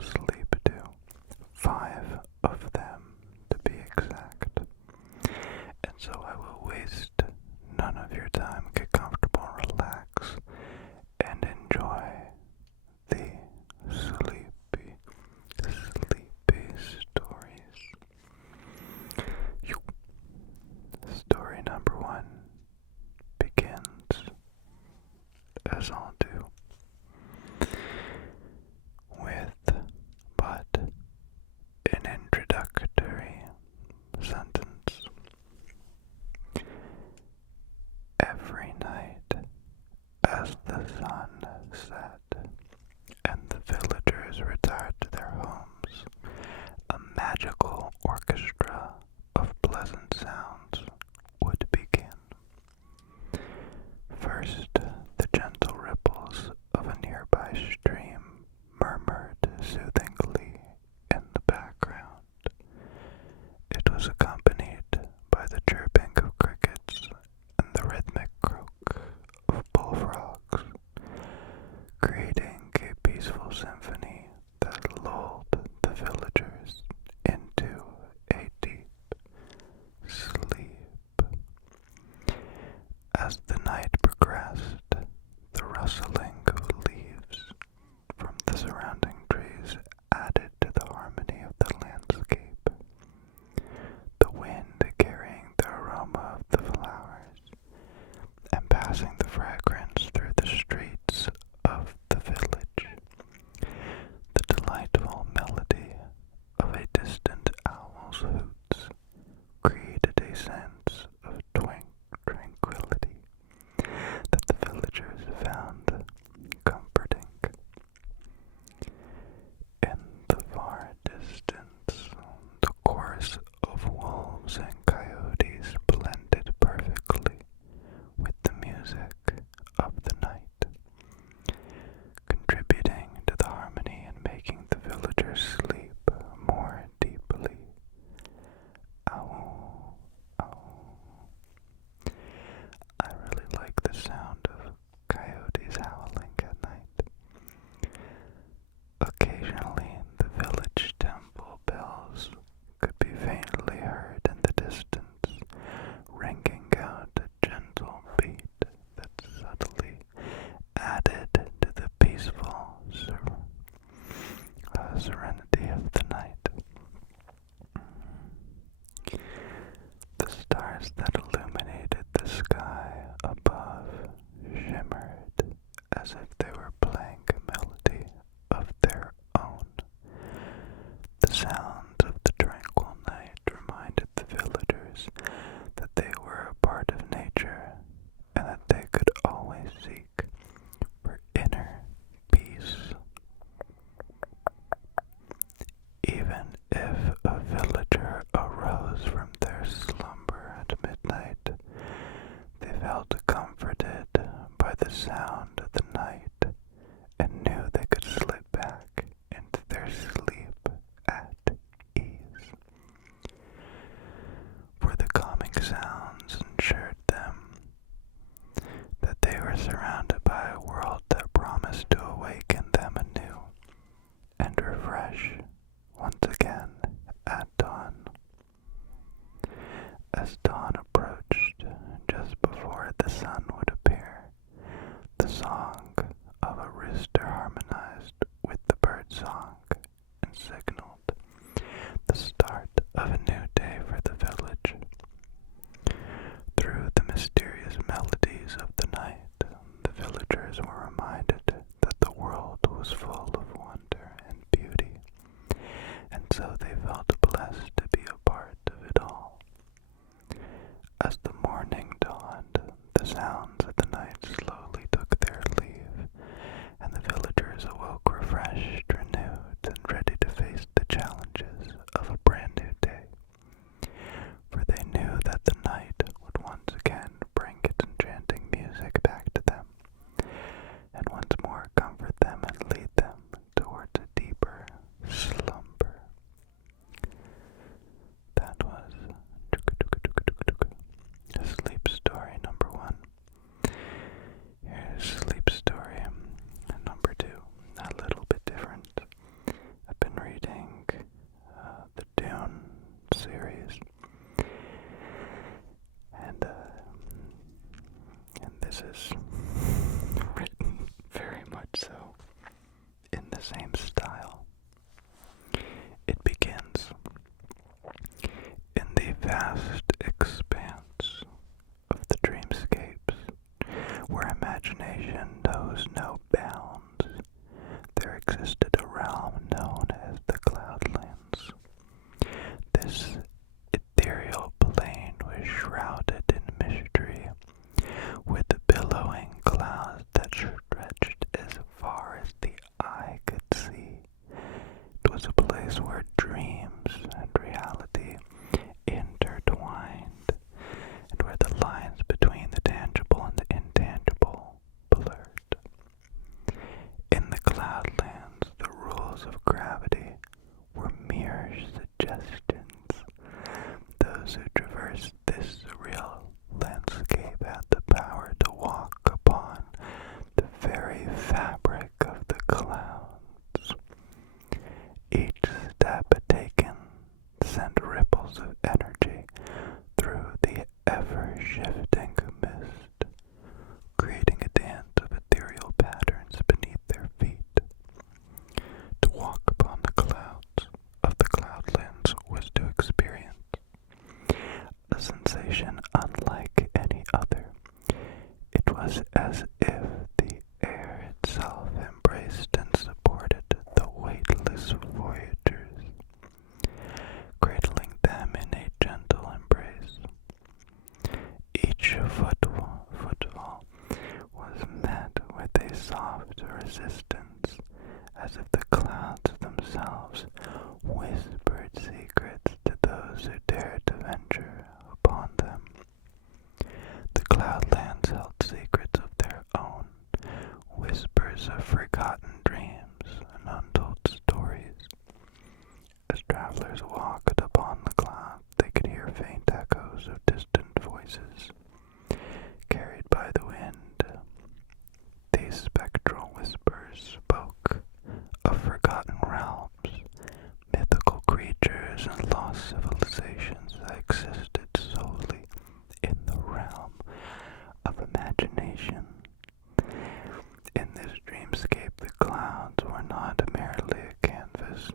asleep too. 5 of them, to be exact. And so I will waste none of your time. Get comfortable, relax, and enjoy the sleepy stories. Story number 1 begins, as all do, with but an introductory sentence. Every night, as the sun set and the villagers retired to their homes, a magical orchestra of pleasant sounds would begin. First, the gentle ripples of a nearby stream murmured soothingly in the background. It was accompanied by the chirping of crickets and the rhythmic croak of bullfrogs, creating a peaceful symphony that lulled the villagers into a deep sleep. As the night progressed, the rustling of leaves from the surrounding trees added to the harmony of the landscape. The wind carrying the aroma of the flowers and passing the fragrance through the streets of the village. The delightful melody of a distant owl's hoots created a sense of tranquility that the villagers found comforting. In the far distance, the chorus of wolves and coyotes blended perfectly with the music of the night, contributing to the harmony and making the villagers sleep more deeply. Ow, ow. I really like the sound of coyotes howling at night. Occasionally, the village temple bells could be faintly heard in the distance, ringing out a gentle beat that subtly added to the peaceful serenity of the night. The stars that illuminated the sky above shimmered as if they were playing a melody of their own. The sounds of the tranquil night reminded the villagers that they were a part of nature and that they could always seek for inner peace. Even if a villager arose from their slumber at midnight, they felt comforted by the sound of the night and knew they could slip back into their sleep at ease. For the calming sounds ensured them that they were surrounded by a world that promised to awaken them anew and refresh once again at dawn. As dawn approached, just before the sun would appear, the song of a rooster harmonized with the bird song and signaled the start of a new day for the village. Through the mysterious melodies of the night, the villagers were reminded that the world was full of wonder and beauty, and so they felt blessed to be a part of it all. As the morning dawned, the sounds of the night slowly took their leave, and the villagers awoke refreshed, renewed, and ready to face same style. It begins in the vast expanse of the dreamscapes, where imagination knows no bounds. There existed a realm known as the Cloudlands. This ethereal plain was shrouded in mystery, with billowing clouds that stretched as far as the eye could see. It was a place where dreams and reality intertwined, and where the lines between the tangible and the intangible blurred. In the Cloudlands, the rules of gravity were mere suggestions. Those who traversed this surreal landscape had the power to walk upon the very fabric of the clouds. Each step taken sent ripples of energy through the ever-shifting mist, creating a dance of ethereal patterns beneath their feet. To walk upon the clouds of the Cloudlands was to experience a sensation unlike any other. It was as if the air itself embraced and supported the weightless voyagers, cradling them in a gentle embrace. Each footfall was met with a soft resistance, as if the clouds themselves whispered secrets to those who dared to venture upon them. The Cloudlands held secrets of their own, whispers of forgotten dreams and untold stories. As travelers walked upon the clouds, they could hear faint echoes of distant voices, carried by the wind. These spectral whispers spoke of forgotten realms, mythical creatures, and lost civilizations that existed solely in the realm of imagination. In this dreamscape, the clouds were not merely a canvas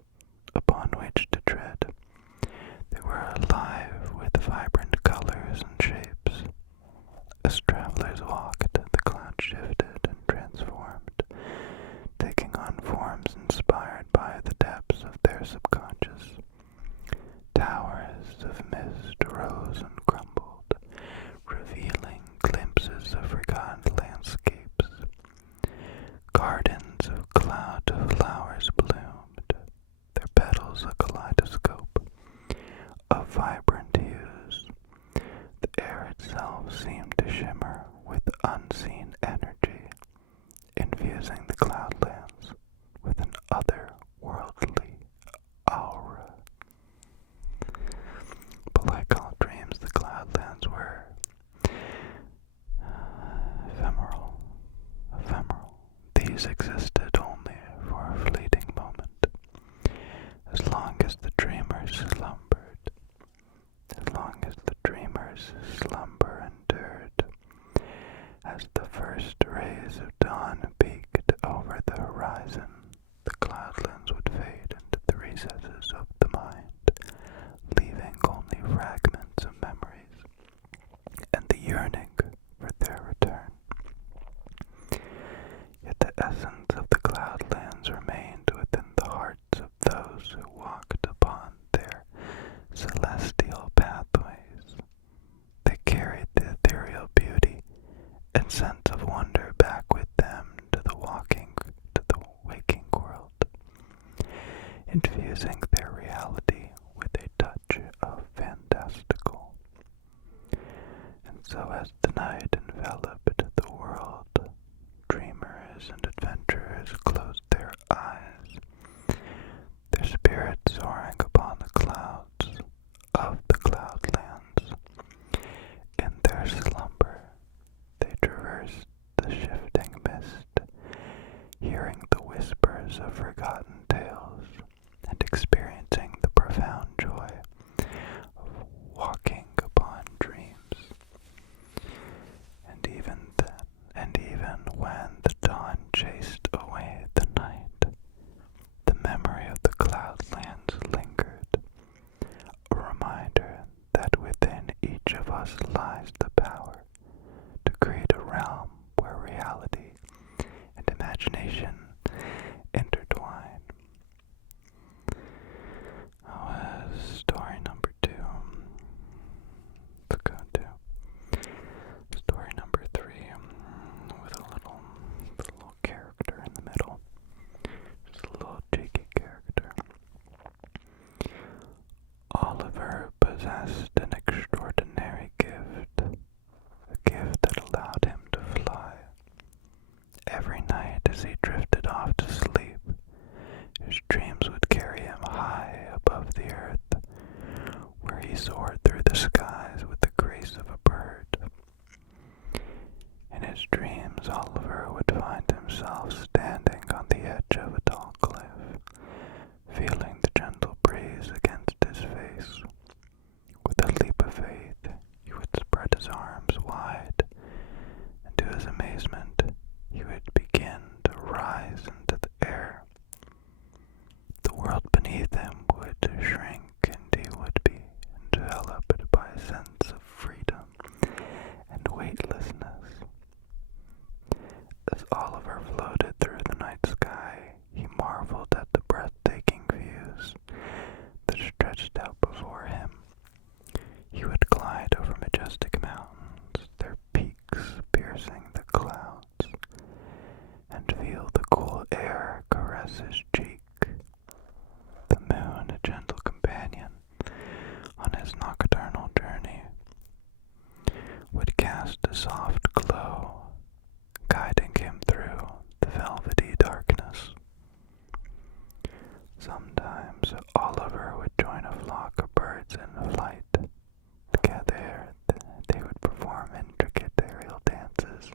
upon which to tread. They were alive with vibrant colors and shapes. As travelers walked, the clouds shifted and transformed, taking on forms inspired by the depths of their subconscious. Towers of mist rose and crumbled, revealing glimpses of forgotten landscapes. Gardens of cloud flowers bloomed, their petals a kaleidoscope of vibrant hues. The air itself seemed to shimmer with unseen energy, infusing the Cloudlands with an otherworldly aura. But like all dreams, the Cloudlands were ephemeral. These existed only for a fleeting moment, as long as the dreamers slumbered, as long as the dreamers' slumber endured. As the first rays of dawn peeked over the horizon, the Cloudlands would fade into the recesses of the mind, leaving only fragments of memories and the yearning for their return. Yet the essence of the Cloudlands remained within the hearts of those who walked upon their celestial pathways. They carried the ethereal beauty and sense of wonder back with them to the waking world, infusing their reality with a touch of fantastical. And so as the night enveloped the world, dreamers and adventurers closed their eyes, their spirits soaring upon the clouds of the Cloudlands. In their slumber, they traversed the shifting mist, hearing the whispers of forgotten tales and experiencing the profound joy of walking upon dreams. And even when the dawn chased away the night, Oliver possessed an extraordinary gift, a gift that allowed him to fly. Every night as he drifted off to sleep, his dreams would carry him high above the earth, where he soared through the skies with the grace of a bird. In his dreams, Oliver would find himself standing on the edge of a tall cliff, feeling the gentle breeze against his face. With a leap of faith, he would spread his arms wide, and to his amazement, he would begin to rise into the air. The world beneath him would shrink, and he would be enveloped by a sense of freedom and weightlessness. As Oliver floated through the night sky, he marveled at the breathtaking views that stretched out before him. He would glide over majestic mountains, their peaks piercing the clouds, and feel the cool air caress his cheek. The moon, a gentle companion on his nocturnal journey, would cast a soft glow, guiding him through the velvety darkness. Sometimes Oliver would join a flock of birds in flight. Together, they would perform intricate aerial dances,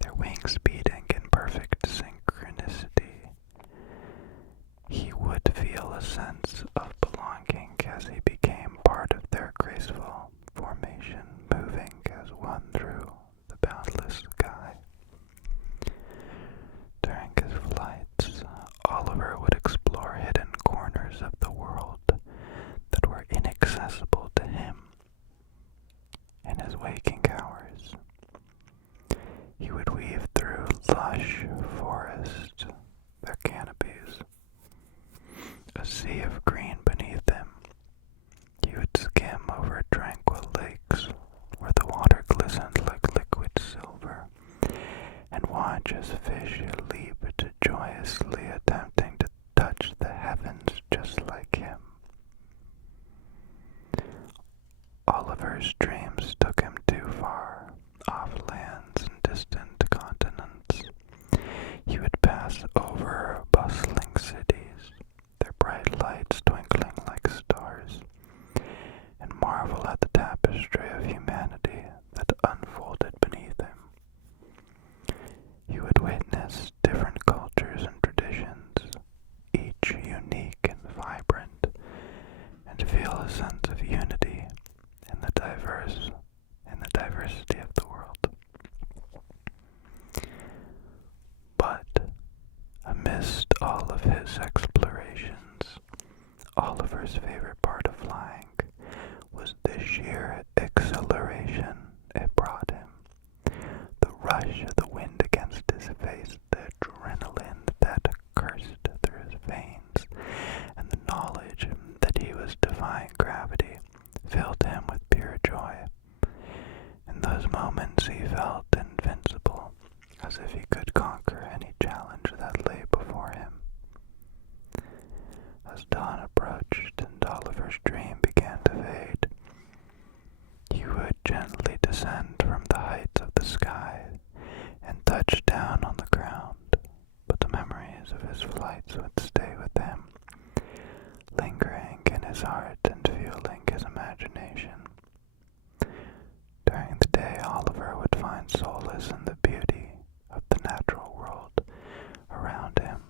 their wings beating in perfect synchronicity. He would feel a sense of belonging as he became part of their graceful formation, moving as one through the boundless sky. During his flights, Oliver would explore hidden corners of the world that were inaccessible to him. In his waking hours, he would weave through lush forests, their canopies, a sea of green beneath him. He would skim over tranquil lakes where the water glistened like liquid silver, and watch as fish leap joyously, attempting to touch the heavens just like him. Oliver's dreams took him too far, off lands and distant continents. He would pass over bustling cities, their bright lights twinkling like stars, and marvel at the tapestry of humanity that unfolded beneath him. He would witness different cultures and traditions, each unique and vibrant, and feel a sense of unity in the diversity of the world. But amidst all of his explorations, Oliver's favorite part of flying was the sheer exhilaration it brought him. The rush of the wind against his face, the adrenaline that coursed through his veins, and the knowledge that he was defying gravity filled him with pure joy. In those moments he felt invincible, as if he could conquer any challenge that lay before him. As dawn approached and Oliver's dream began to fade, he would gently descend from the heights of the sky and touch down on the ground, but the memories of his flights would stay with him, lingering in his heart and fueling his imagination. During the day, Oliver would find solace in the beauty of the natural world around him.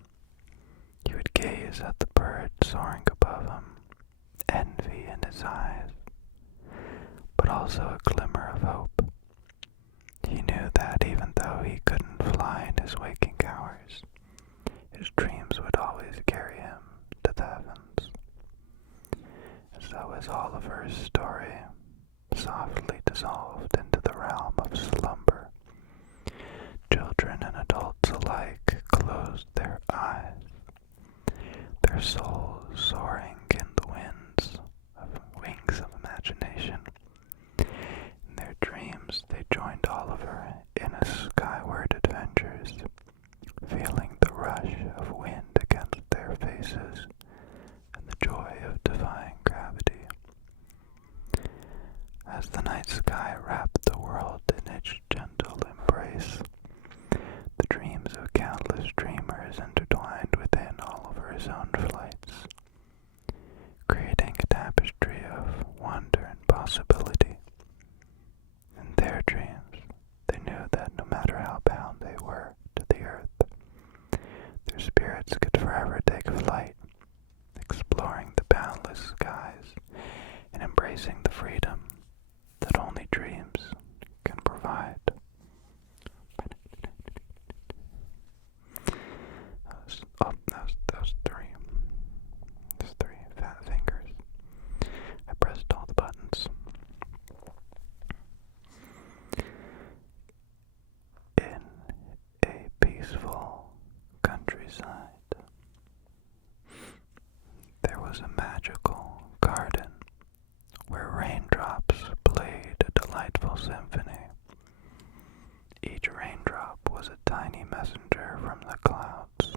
He would gaze at the birds soaring above him, envy in his eyes, but also a glimmer of hope. He knew that even though he couldn't fly in his waking hours, his dreams would always carry him to the heavens. And so as Oliver's story softly dissolved into the realm of slumber, children and adults alike closed their eyes, their souls soaring in the wings of imagination. In their dreams, they joined Oliver in his skyward adventures, feeling the rush of wind against their faces and the joy of defying gravity. As the night sky wrapped the world in its gentle embrace, the dreams of countless dreamers intertwined within all of her zoned flights, creating a tapestry of wonder and possibility. In their dreams, they knew that no matter how bound they were to the earth, their spirits could forever take flight, exploring the boundless skies and embracing the freedom that only dreams can provide. That was three. There's three fat fingers. I pressed all the buttons. In a peaceful countryside, there was a magical garden where raindrops played a delightful symphony. Each raindrop was a tiny messenger from the clouds,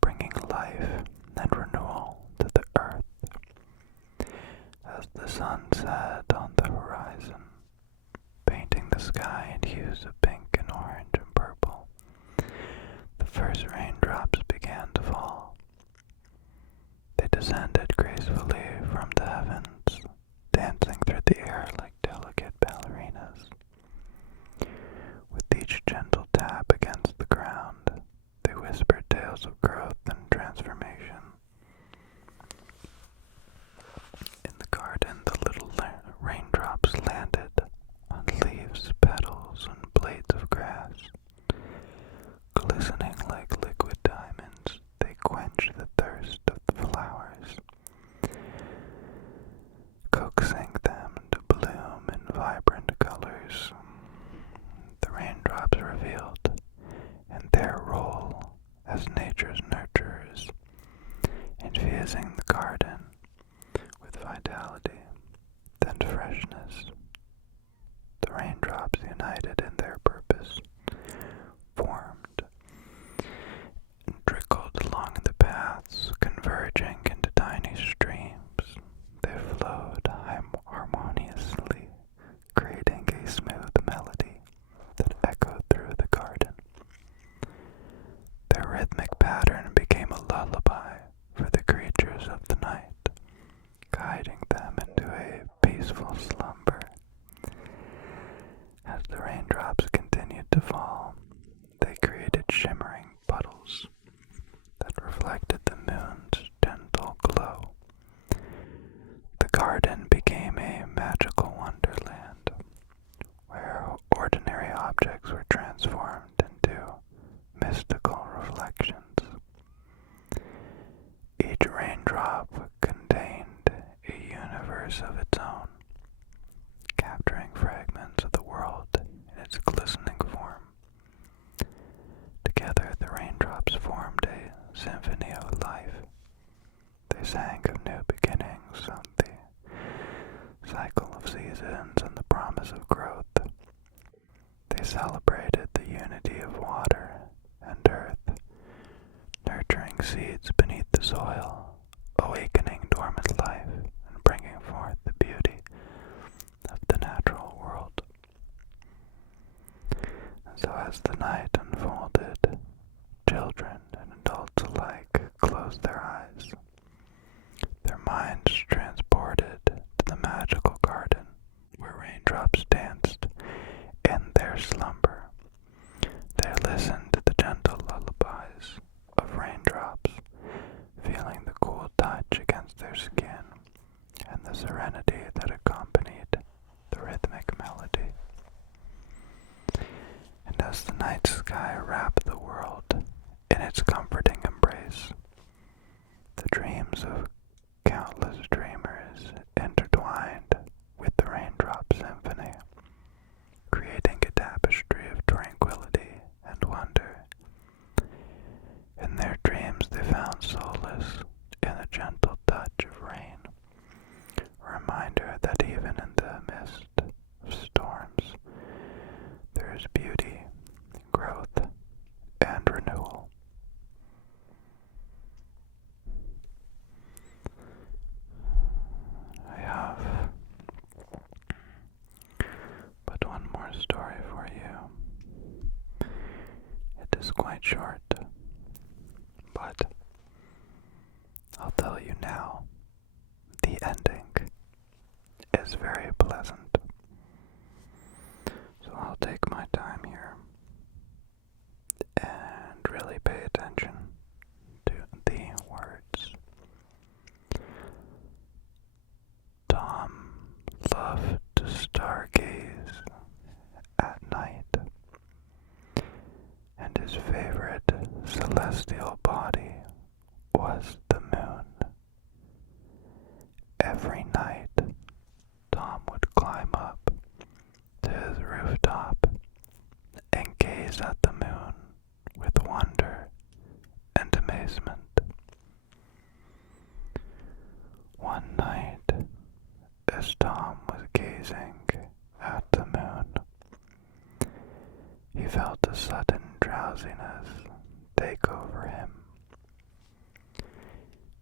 bringing life and renewal to the earth. As the sun set on the horizon, painting the sky in hues of pink and orange and purple, the first raindrops began to fall. They descended gracefully from the heavens, dancing through the air like delicate ballerinas. With each gentle tap against the ground, they whispered tales of growth and transformation. In the garden, the little raindrops landed on leaves, petals, and blades of grass. Glistening like liquid diamonds, they quenched the thirst of the flowers, coaxing them to bloom in vibrant colors. The raindrops revealed in their role as nature's nurturers, infusing the garden with vitality and freshness. The raindrops, united in their purpose, formed and trickled along the paths, converging into tiny streams. They flowed harmoniously, creating a smooth melody that echoed through the garden. Their rhythmic pattern became a lullaby for the creatures of the night, guiding them into a peaceful slumber. As the raindrops continued to fall, they created shimmering puddles that reflected the moon's gentle glow. The garden became a magical wonderland, where ordinary objects were transformed into mystical reflections. Each raindrop contained a universe of its own, capturing fragments of the world in its glistening form. Together, the raindrops formed a symphony of life. They sang of new beginnings, of the cycle of seasons, and the promise of growth. They celebrated the unity of water and earth, nurturing seeds beneath the soil, awakening dormant life, and bringing forth the beauty of the natural world. And so as the night unfolded, children and adults alike closed their eyes, their minds transported to the magical garden where raindrops danced in their slumber. They listened to the gentle lullabies of raindrops, feeling the cool touch against their skin and the serenity that accompanied the rhythmic melody. And as the night sky wrapped the world in its comforting embrace, the dreams of countless dreamers intertwined with the Raindrop Symphony, creating a tapestry night short, but I'll tell you now, the ending is very pleasant. So I'll take my time here and really pay attention to the words. Tom loved to stargaze at night, and his favorite celestial body was the moon. Every night, Tom would climb up to his rooftop and gaze at the moon with wonder and amazement. One night, as Tom was gazing at the moon, he felt a sudden drowsiness take over him.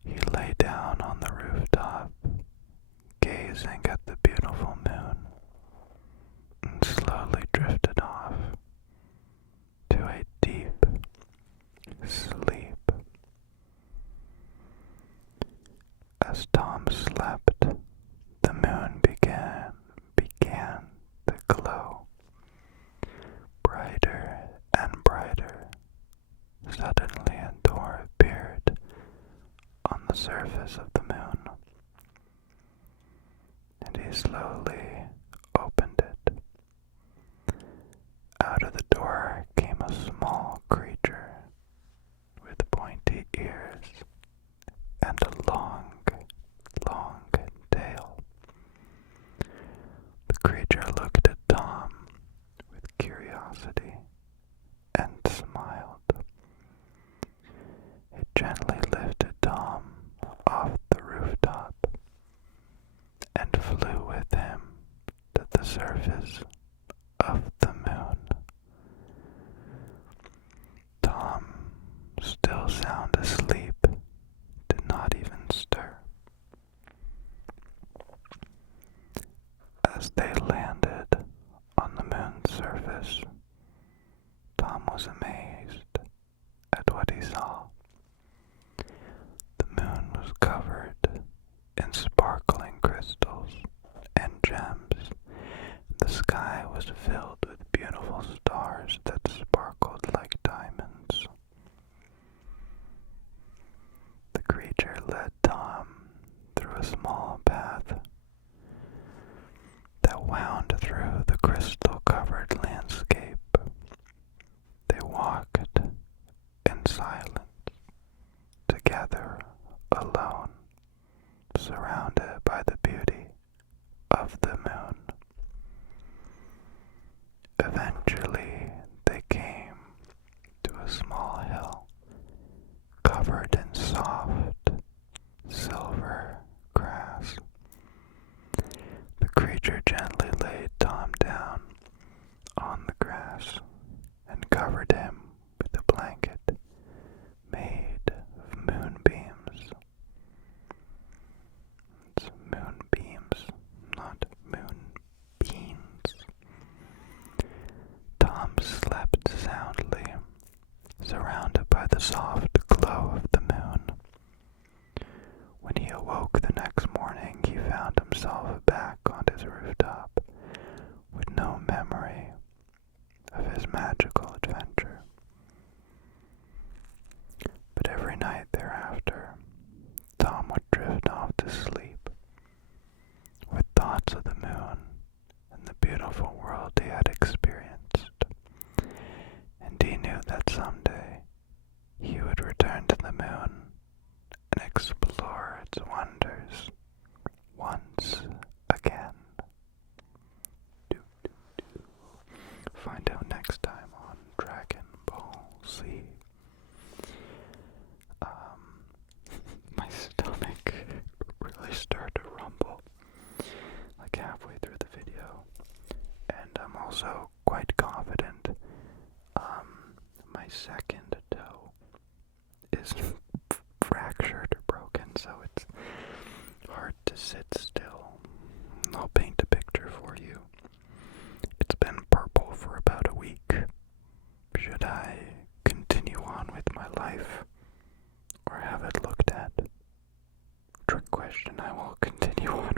He lay down on the rooftop, gazing at the beautiful moon, and slowly drifted off to a deep sleep. As Tom slept, the moon began to glow, brighter and brighter. Suddenly a door appeared on the surface of the moon, and he slowly opened it. Out of the door came a small creature with pointy ears and a long tail. The creature looked at Tom with curiosity and smiled. It gently lifted Tom off the rooftop and flew with him to the surface of the moon. Tom, still sound asleep, did not even stir. As they landed on the moon's surface, Tom was amazed at what he saw. The moon was covered in sparkling crystals and gems. The sky was filled with beautiful stars that sparkled like diamonds. The creature led Tom through a small path that wound through the crystal-covered landscape. They walked in silence, together, alone, surrounded by the beauty of the moon. Eventually, they came to a small hill covered in soft, silver grass. The creature gently laid Tom down on the grass and covered him with a blanket made of moonbeams. It's moonbeams, not moonbeams. Tom slept soundly, surrounded by the soft glow of the moon. When he awoke the next morning, he found himself back on his rooftop with no memory of his magical adventure. But every night thereafter, Tom would drift off to sleep with thoughts of the moon and the beautiful world he had experienced. And he knew that someday he would return to the moon and explore its wonders once again. Find out next time on Dragon Ball Z. My stomach really started to rumble like halfway through the video, and I'm also quite confident my second toe is fractured or broken, so it's hard to sit still. I'll paint a picture for you. It's been purple for about a week. Should I continue wish, and I will continue on